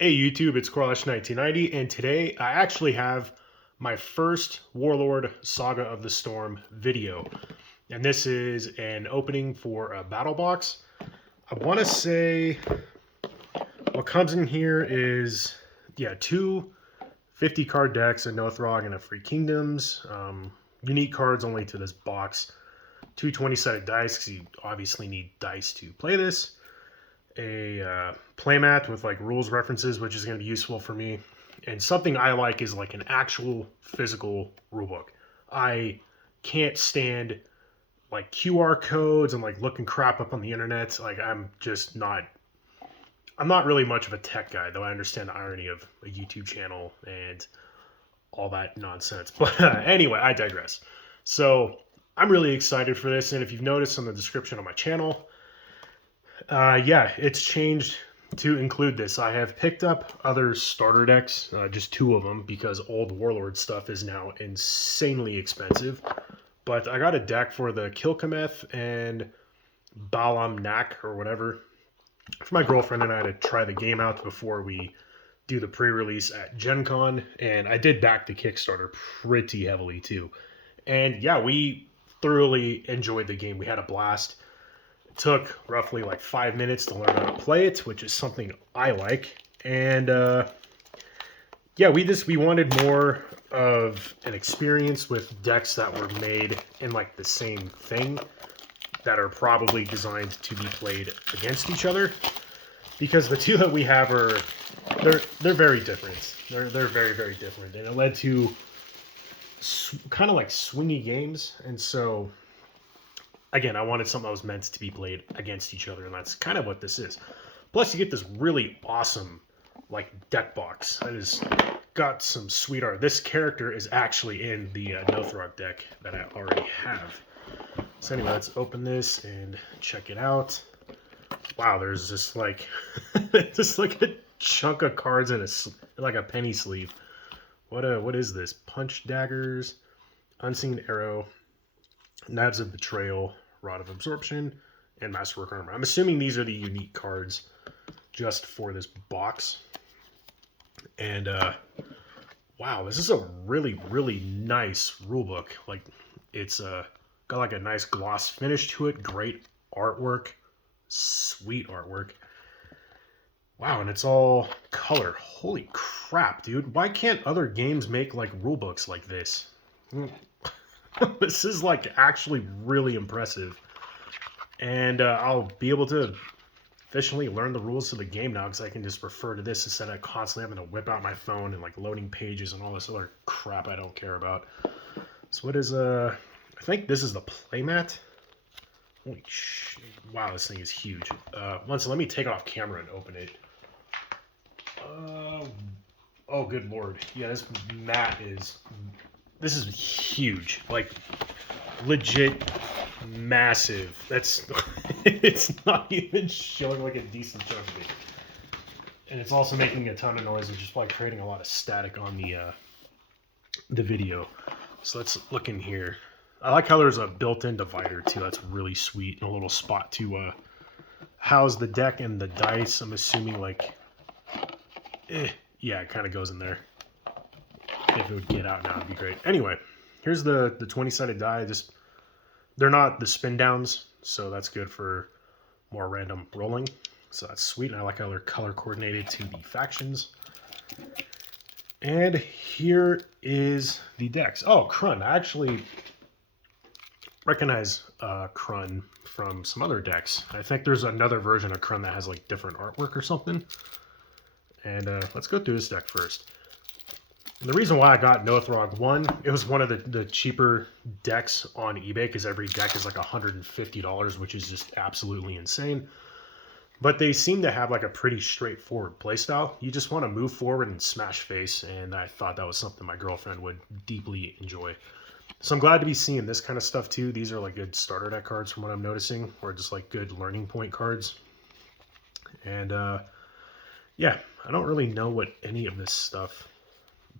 Hey YouTube, it's Corlash1990, and today I actually have my first Warlord Saga of the Storm video. And this is an opening for a battle box. I want to say what comes in here is, yeah, two 50 card decks, a Nothrog and a Free Kingdoms. Unique cards only to this box. Two 20-sided dice, because you obviously need dice to play this. A playmat with like rules references, which is going to be useful for me. And something I like is like an actual physical rulebook. I can't stand like QR codes and like looking crap up on the internet. Like I'm not really much of a tech guy, though I understand the irony of a YouTube channel and all that nonsense. But anyway, I digress. So I'm really excited for this, and if you've noticed on the description of my channel, yeah, it's changed to include this. I have picked up other starter decks, just two of them, because old Warlord stuff is now insanely expensive. But I got a deck for the Kilkameth and Balam Nak, or whatever, for my girlfriend and I to try the game out before we do the pre-release at Gen Con. And I did back the Kickstarter pretty heavily, too. And yeah, we thoroughly enjoyed the game. We had a blast. Took roughly like 5 minutes to learn how to play it, which is something I like. And yeah, we wanted more of an experience with decks that were made in like the same thing, that are probably designed to be played against each other, because the two that we have are they're very different. They're very different, and it led to kind of like swingy games. And so again, I wanted something that was meant to be played against each other, and that's kind of what this is. Plus, you get this really awesome, like, deck box that has got some sweet art. This character is actually in the Nothrog deck that I already have. So anyway, let's open this and check it out. Wow, there's just like, just like a chunk of cards in like a penny sleeve. What is this? Punch Daggers, Unseen Arrow, Knives of Betrayal, Rod of Absorption, and Masterwork Armor. I'm assuming these are the unique cards just for this box. And wow, this is a really nice rulebook. Like, it's got like a nice gloss finish to it, great artwork, sweet artwork. Wow, and it's all color. Holy crap, dude. Why can't other games make like rulebooks like this? This is like actually really impressive. And I'll be able to efficiently learn the rules of the game now, because I can just refer to this instead of constantly having to whip out my phone and like loading pages and all this other crap I don't care about. So what is I think this is the playmat. Holy shit. Wow, this thing is huge. Let me take it off camera and open it. Oh, good lord. Yeah, this is huge. Like, legit massive. That's it's not even showing like a decent chunk of it. And it's also making a ton of noise, which is probably creating a lot of static on the video. So let's look in here. I like how there's a built-in divider too. That's really sweet. And a little spot to house the deck and the dice. I'm assuming like, yeah, it kind of goes in there. If it would get out now, it'd be great. Anyway, here's the 20-sided die. They're not the spin downs, so that's good for more random rolling. So that's sweet, and I like how they're color coordinated to the factions. And here is the decks. Oh, Krun. I actually recognize Krun from some other decks. I think there's another version of Krun that has like different artwork or something. And let's go through this deck first. And the reason why I got Nothrog, one, it was one of the cheaper decks on eBay, because every deck is like $150, which is just absolutely insane. But they seem to have like a pretty straightforward playstyle. You just want to move forward and smash face, and I thought that was something my girlfriend would deeply enjoy. So I'm glad to be seeing this kind of stuff too. These are like good starter deck cards from what I'm noticing, or just like good learning point cards. And yeah, I don't really know what any of this stuff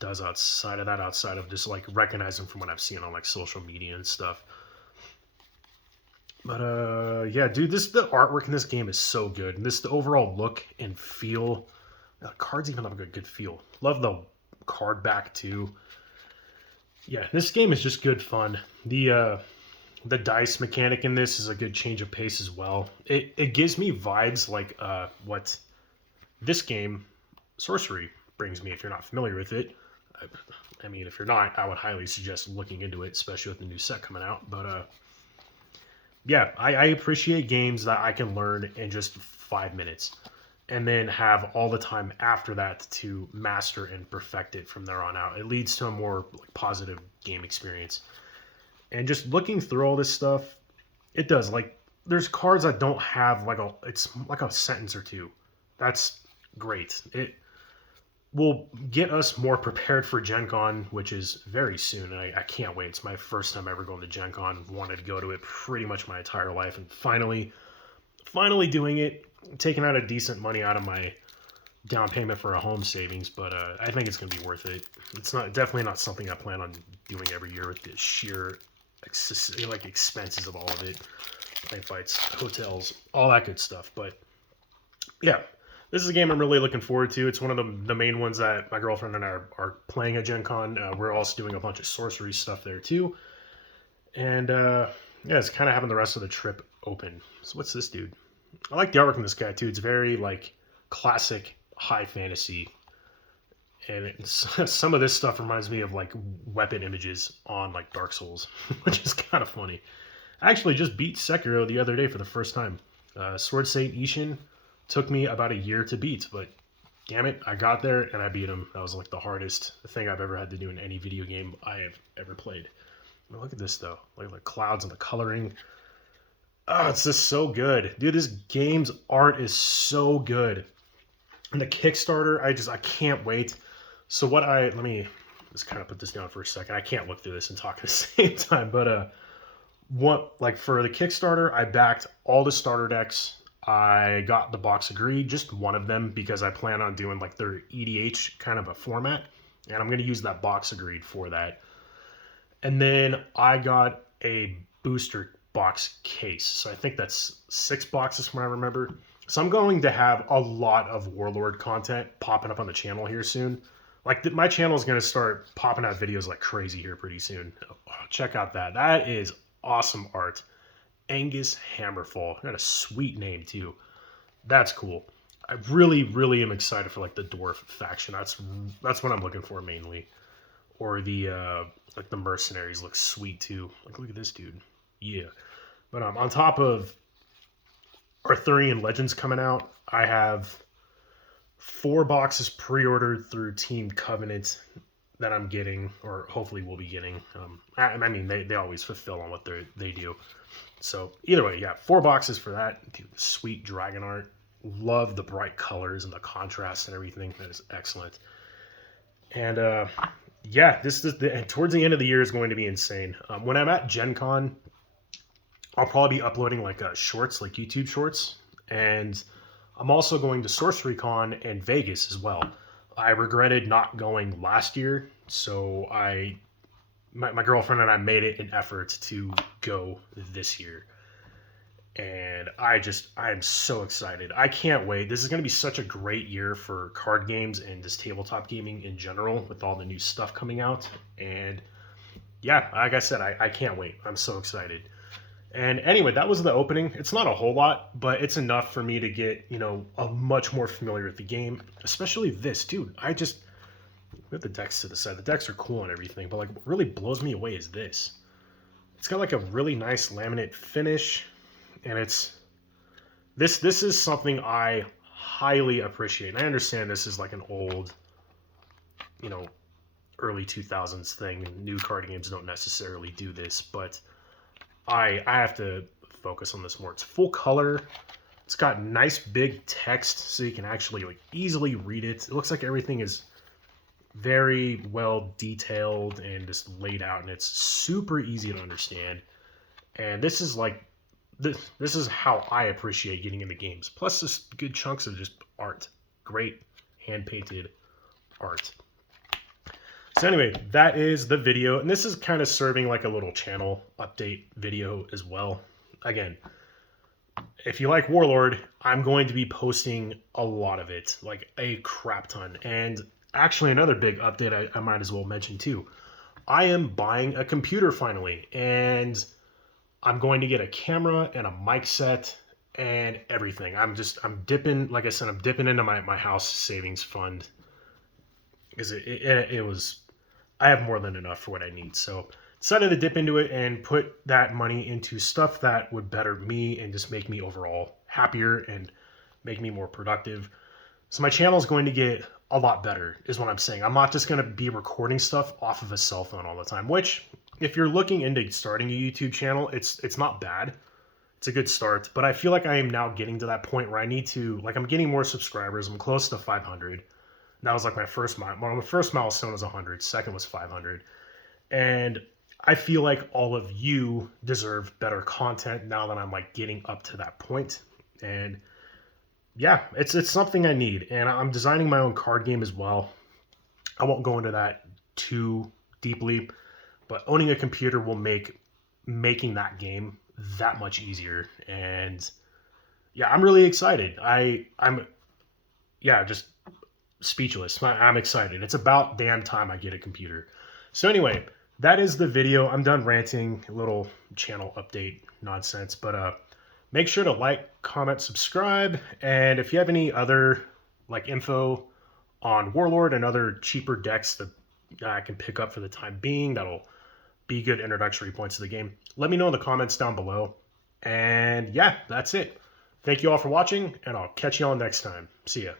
does outside of just like recognizing from what I've seen on like social media and stuff. But yeah, dude, the artwork in this game is so good. And the overall look and feel The cards even have a good feel. Love the card back too. Yeah, this game is just good fun. The dice mechanic in this is a good change of pace as well. It gives me vibes like what this game, Sorcery, brings me. If you're not familiar with it, I mean, if you're not, I would highly suggest looking into it, especially with the new set coming out. But yeah, I appreciate games that I can learn in just 5 minutes, and then have all the time after that to master and perfect it from there on out. It leads to a more like, positive game experience. And just looking through all this stuff, it does. Like, there's cards that don't have like it's like a sentence or two. That's great. It will get us more prepared for Gen Con, which is very soon. And I can't wait. It's my first time ever going to Gen Con. Wanted to go to it pretty much my entire life. And finally doing it, taking out a decent money out of my down payment for a home savings. But I think it's going to be worth it. It's definitely not something I plan on doing every year with the sheer like expenses of all of it. Plane fights, hotels, all that good stuff. But yeah, this is a game I'm really looking forward to. It's one of the main ones that my girlfriend and I are playing at Gen Con. We're also doing a bunch of sorcery stuff there too. And yeah, it's kind of having the rest of the trip open. So what's this dude? I like the artwork in this guy too. It's very like classic high fantasy. And some of this stuff reminds me of like weapon images on like Dark Souls, which is kind of funny. I actually just beat Sekiro the other day for the first time. Sword Saint Ishin took me about a year to beat, but damn it, I got there and I beat him. That was like the hardest thing I've ever had to do in any video game I have ever played. But look at this though, look at the clouds and the coloring. Oh, it's just so good, dude. This game's art is so good, and the Kickstarter, I can't wait. So let me just kind of put this down for a second. I can't look through this and talk at the same time, but for the Kickstarter, I backed all the starter decks. I got the box agreed, just one of them, because I plan on doing like their EDH kind of a format, and I'm going to use that box agreed for that. And then I got a booster box case, so I think that's 6 boxes from what I remember. So I'm going to have a lot of Warlord content popping up on the channel here soon. Like my channel is going to start popping out videos like crazy here pretty soon. Oh, check out that. That is awesome art. Angus Hammerfall. Got a sweet name too. That's cool. I really am excited for like the dwarf faction. That's what I'm looking for mainly. Or the like the mercenaries look sweet too. Like look at this dude. Yeah. But on top of Arthurian Legends coming out, I have 4 boxes pre-ordered through Team Covenant that I'm getting, or hopefully will be getting. I mean, they always fulfill on what they do. So either way, yeah, 4 boxes for that. Dude, sweet dragon art. Love the bright colors and the contrast and everything. That is excellent. And yeah, towards the end of the year is going to be insane. When I'm at Gen Con, I'll probably be uploading like shorts, like YouTube shorts. And I'm also going to Sorcery Con and Vegas as well. I regretted not going last year, so my girlfriend and I made it an effort to go this year. And I am so excited. I can't wait. This is going to be such a great year for card games and just tabletop gaming in general with all the new stuff coming out. And yeah, like I said, I can't wait. I'm so excited. And anyway, that was the opening. It's not a whole lot, but it's enough for me to get, a much more familiar with the game, especially this, dude. Put the decks to the side. The decks are cool and everything, but like what really blows me away is this. It's got like a really nice laminate finish, and this is something I highly appreciate. And I understand this is like an old, early 2000s thing. New card games don't necessarily do this, but I have to focus on this more. It's full color. It's got nice big text so you can actually like easily read it. It looks like everything is very well detailed and just laid out, and it's super easy to understand. And this is like this is how I appreciate getting into games. Plus just good chunks of just art. Great hand painted art. So anyway, that is the video, and this is kind of serving like a little channel update video as well. Again, if you like Warlord, I'm going to be posting a lot of it, like a crap ton. And actually, another big update I might as well mention too. I am buying a computer finally, and I'm going to get a camera and a mic set and everything. I'm dipping, like I said, I'm dipping into my house savings fund because it was, I have more than enough for what I need. So decided to dip into it and put that money into stuff that would better me and just make me overall happier and make me more productive. So my channel is going to get a lot better, is what I'm saying. I'm not just going to be recording stuff off of a cell phone all the time, which if you're looking into starting a YouTube channel, it's not bad. It's a good start, but I feel like I am now getting to that point where I need to, like, I'm getting more subscribers. I'm close to 500. That was like my first milestone was 100, second was 500. And I feel like all of you deserve better content now that I'm like getting up to that point. And yeah, it's something I need. And I'm designing my own card game as well. I won't go into that too deeply, but owning a computer will make making that game that much easier. And yeah, I'm really excited. I'm yeah, just speechless. I'm excited. It's about damn time I get a computer. So anyway, that is the video. I'm done ranting, a little channel update nonsense, but make sure to like, comment, subscribe, and if you have any other like info on Warlord and other cheaper decks that I can pick up for the time being, that'll be good introductory points to the game, let me know in the comments down below. And yeah, that's it. Thank you all for watching, and I'll catch you all next time. See ya.